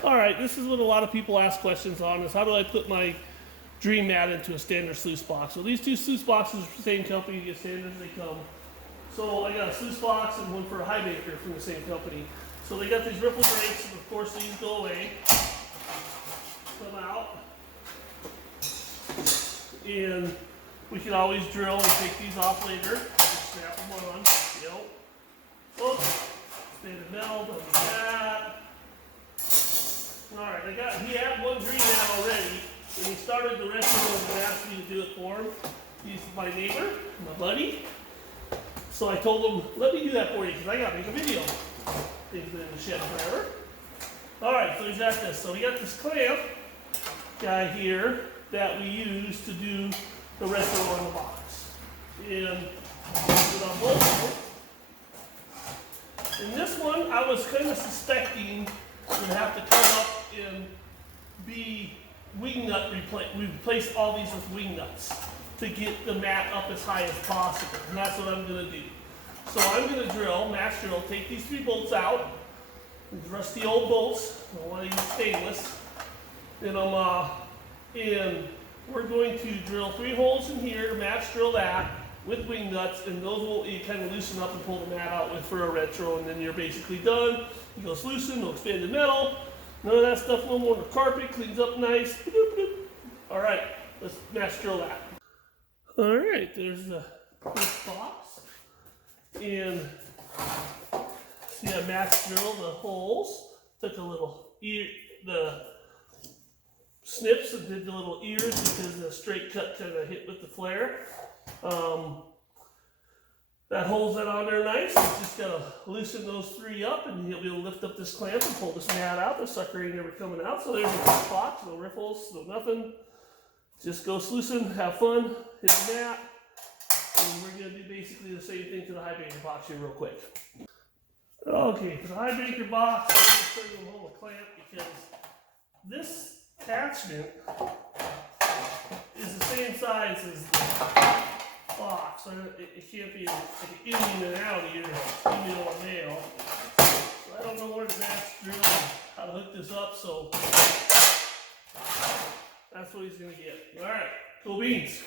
All right, this is what a lot of people ask questions on, is how do I put my dream mat into a standard sluice box? So these two sluice boxes are from the same company, you get standard as they come. So I got a sluice box and one for a highbanker from the same company. So they got these riffle grates, and of course these go away, come out, and we can always drill and take these off later. Just snap them on, oops, standard metal, don't do that. Alright, he had one dream mat already, and he started the rest of them and asked me to do it for him. He's my neighbor, my buddy. So I told him, let me do that for you, because I got to make a video. Things been in the shed forever. Alright, so he's got this. So we got this clamp guy here that we use to do the retro on the box. And put on both of them. In this one, I was kind of suspecting would have to come up and be wing nut replace all these with wing nuts to get the mat up as high as possible, and that's what I'm going to do. So I'm going to drill, match drill, take these 3 bolts out, these rusty old bolts. I don't want to use stainless. And we're going to drill 3 holes in here, match drill that with wing nuts, and those will kind of loosen up and pull the mat out with for a retro, and then you're basically done. You go loosen, no expanded metal, none of that stuff, no more. The carpet cleans up nice. Boop, boop. All right, let's match drill that. All right, there's this box, and see, I match drilled the holes. Took a little the snips and did the little ears because the straight cut kind of hit with the flare. That holds that on there nice. It's just gotta loosen those 3 up, and you'll be able to lift up this clamp and pull this mat out. The sucker ain't never coming out. So there's no spots, no riffles, no nothing. Just go loosen, have fun, hit the mat, and we're gonna do basically the same thing to the highbanker box here real quick. Okay, for the highbanker box, I'm gonna show you a whole clamp because this attachment is the same size as the box. So it can't be like an in and out either, female or male. So I don't know where to match drill, how to hook this up, so that's what he's gonna get. All right, cool beans.